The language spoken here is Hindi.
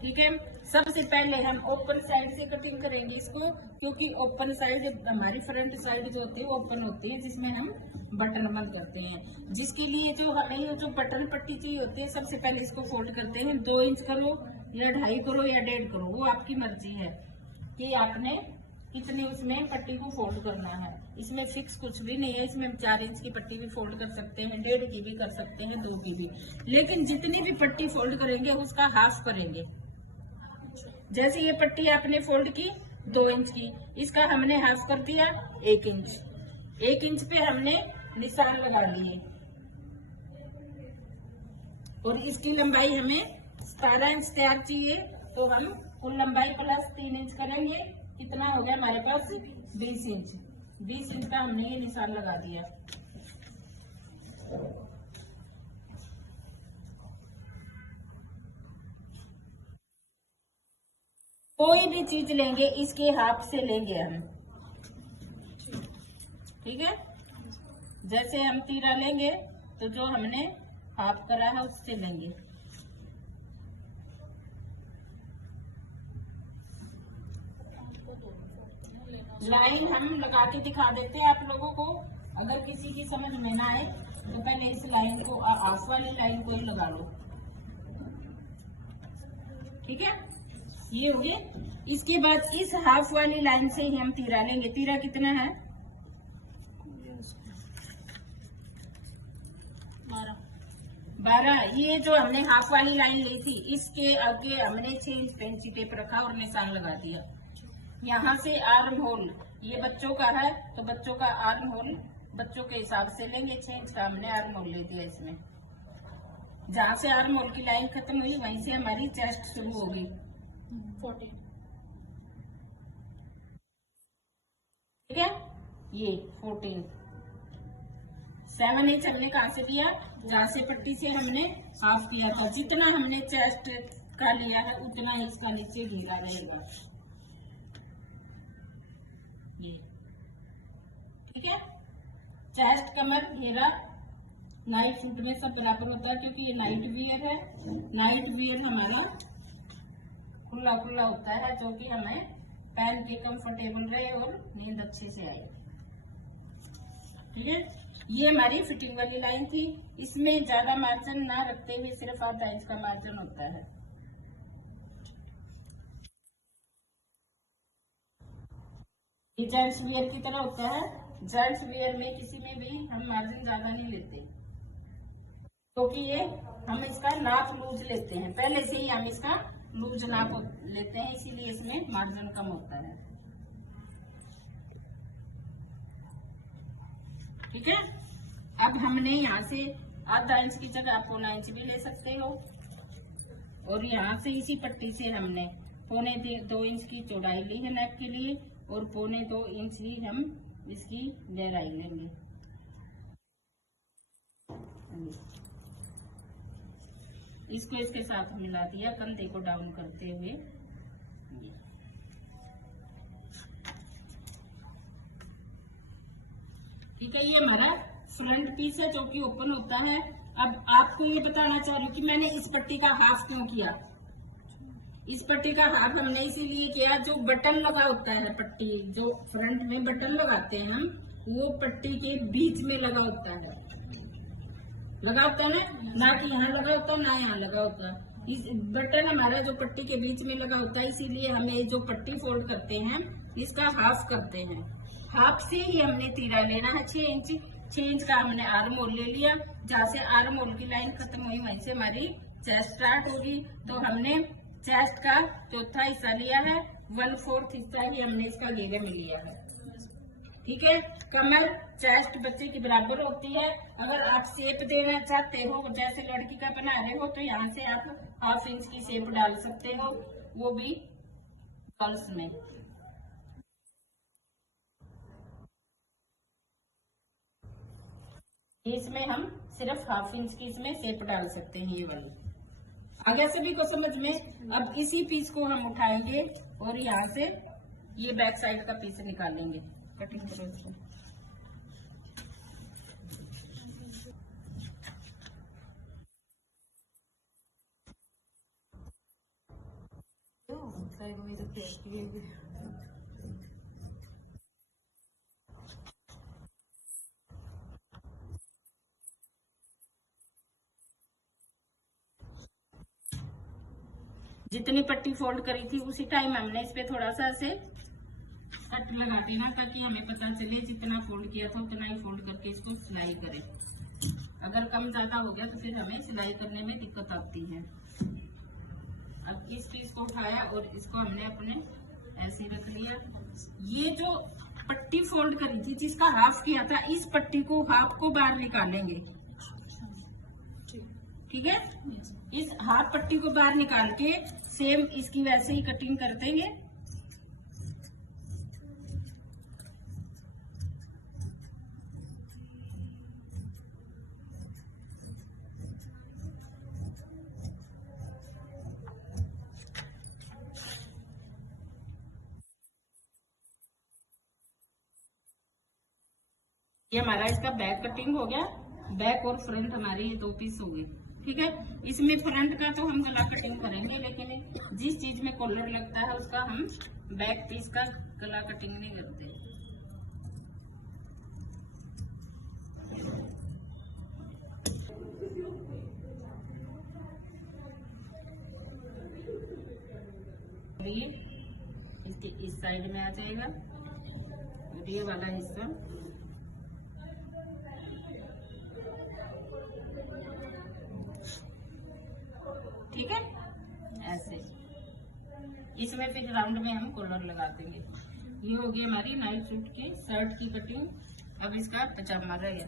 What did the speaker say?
ठीक है। सबसे पहले हम ओपन साइड से कटिंग करेंगे इसको, क्योंकि ओपन साइड हमारी फ्रंट साइड जो होती है वो ओपन होती है, जिसमें हम बटन बंद करते हैं। जिसके लिए जो हमें जो बटन पट्टी चाहिए होती है, सबसे पहले इसको फोल्ड करते हैं। 2 इंच करो या 2.5 करो या 1.5 करो, वो आपकी मर्जी है कि आपने कितनी उसमें पट्टी को फोल्ड करना है। इसमें फिक्स कुछ भी नहीं है। इसमें 4 इंच की पट्टी भी फोल्ड कर सकते हैं, 1.5 की भी कर सकते हैं, 2 की भी। लेकिन जितनी भी पट्टी फोल्ड करेंगे उसका हाफ करेंगे। जैसे ये पट्टी आपने फोल्ड की 2 इंच की, इसका हमने हाफ कर दिया 1 इंच। 1 इंच पे हमने निशान लगा लिए और इसकी लंबाई हमें 17 इंच तैयार चाहिए, तो हम कुल लंबाई प्लस 3 इंच करेंगे। कितना हो गया हमारे पास? 20 इंच। 20 इंच का हमने ये निशान लगा दिया। कोई भी चीज लेंगे इसके हाफ से लेंगे हम, ठीक है। जैसे हम तीरा लेंगे तो जो हमने हाफ करा है उससे लेंगे। लाइन हम लगा के दिखा देते हैं आप लोगों को। अगर किसी की समझ में ना आए तो पहले इस लाइन को, हाफ वाली लाइन को ही लगा लो, ठीक है। ये हो गया। इसके बाद इस हाफ वाली लाइन से ही हम तीरा लेंगे। तीरा कितना है? 12। ये जो हमने हाफ वाली लाइन ली थी, इसके आगे हमने 6 इंच पेंसी टेप रखा और निशान लगा दिया। यहाँ से आर्म होल, ये बच्चों का है तो बच्चों का आर्म होल बच्चों के हिसाब से लेंगे। 6 इंच का हमने आर्म होल ले दिया। इसमें जहाँ से आर्म होल की लाइन खत्म हुई वहीं से हमारी चेस्ट शुरू होगी। 14, ठीक है। ये 14। 7 इंच हमने कहाँ से लिया? जहाँ से पट्टी से हमने हाफ किया था। जितना हमने चेस्ट का लिया है उतना ही इसका नीचे ढीला रहेगा, ये, ठीक है। चेस्ट, कमर, घेरा नाइट सूट में सब बराबर होता है, क्योंकि ये नाइट वियर है। नाइट वियर हमारा खुला खुला होता है, जो कि हमें पहन के कंफर्टेबल रहे और नींद अच्छे से आए, ठीक है। ये हमारी फिटिंग वाली लाइन थी। इसमें ज्यादा मार्जिन ना रखते हुए सिर्फ आधा इंच का मार्जिन होता है। ये जेंट्स वियर की तरह होता है। जेंट्स वियर में किसी में भी हम मार्जिन ज्यादा नहीं लेते, क्योंकि ये हम इसका नाप लूज लेते हैं। पहले से ही हम इसका लूज नाप लेते हैं, इसीलिए इसमें मार्जिन कम होता है, ठीक है। अब हमने यहाँ से आधा इंच की जगह आप 1.25 इंच भी ले सकते हो, और यहाँ से इसी पट्टी से हमने 2.25 इंच की चौड़ाई ली है नेक के लिए, और 2.25 इंच ही हम इसकी गहराई लेंगे। इसको इसके साथ मिला दिया कंधे को डाउन करते हुए। ठीक है, ये हमारा फ्रंट पीस है जो कि ओपन होता है। अब आपको ये बताना चाह रही हूँ कि मैंने इस पट्टी का हाफ क्यों किया। इस पट्टी का हाफ हमने इसीलिए किया, जो बटन लगा होता है, पट्टी जो फ्रंट में बटन लगाते हैं हम, वो पट्टी के बीच में लगा होता है। लगा होता है ना कि यहाँ लगा होता है ना यहाँ लगा होता है। इस बटन हमारा जो पट्टी के बीच में लगा होता है, इसीलिए हमें जो पट्टी फोल्ड करते हैं इसका हाफ करते हैं। हाफ से ही हमने तीरा लेना है 6 इंच। 6 इंच का हमने आर्म होल ले लिया। जहाँ से आर्म होल की लाइन खत्म हुई वहीं से हमारी चेस्ट स्टार्ट होगी। तो हमने चेस्ट का चौथा हिस्सा लिया है, 1/4 हिस्सा ही हमने इसका घेरे में लिया है, ठीक है। कमर चेस्ट बच्चे की बराबर होती है। अगर आप शेप देना चाहते हो, जैसे लड़की का बना रहे हो, तो यहाँ से आप 1/2 इंच की शेप डाल सकते हो, वो भी गर्ल्स में। इसमें हम सिर्फ 1/2 इंच की इसमें शेप डाल सकते हैं, ये वाली। आ गया सभी को समझ में? अब इसी पीस को हम उठाएंगे और यहाँ से ये बैक साइड का पीस निकालेंगे। कटिंग करो इसको। एक वही तो फेंकती है। जितनी पट्टी फोल्ड करी थी उसी टाइम हमने इस पे थोड़ा सा ऐसे कट लगा देना, ताकि हमें पता चले जितना फोल्ड किया था उतना ही फोल्ड करके इसको सिलाई करें। अगर कम ज्यादा हो गया तो फिर हमें सिलाई करने में दिक्कत आती है। अब इस पीस को उठाया और इसको हमने अपने ऐसे रख लिया। ये जो पट्टी फोल्ड करी थी जिसका हाफ किया था, इस पट्टी को हाफ को बाहर निकालेंगे। ठीक है, इस हाफ पट्टी को बाहर निकाल के सेम इसकी वैसे ही कटिंग कर देंगे। ये हमारा इसका बैक कटिंग हो गया। बैक और फ्रंट हमारे ये 2 पीस हो गए। ठीक है, इसमें फ्रंट का तो हम गला कटिंग करेंगे, लेकिन जिस चीज में कॉलर लगता है उसका हम बैक पीस का गला कटिंग नहीं करते। ये इसके इस साइड में आ जाएगा और ये वाला हिस्सा ठीक है ऐसे। इसमें फिर राउंड में हम कॉलर लगा देंगे। ये हो गई हमारी नाइट सूट के शर्ट की कटिंग। अब इसका पजामा रह गया।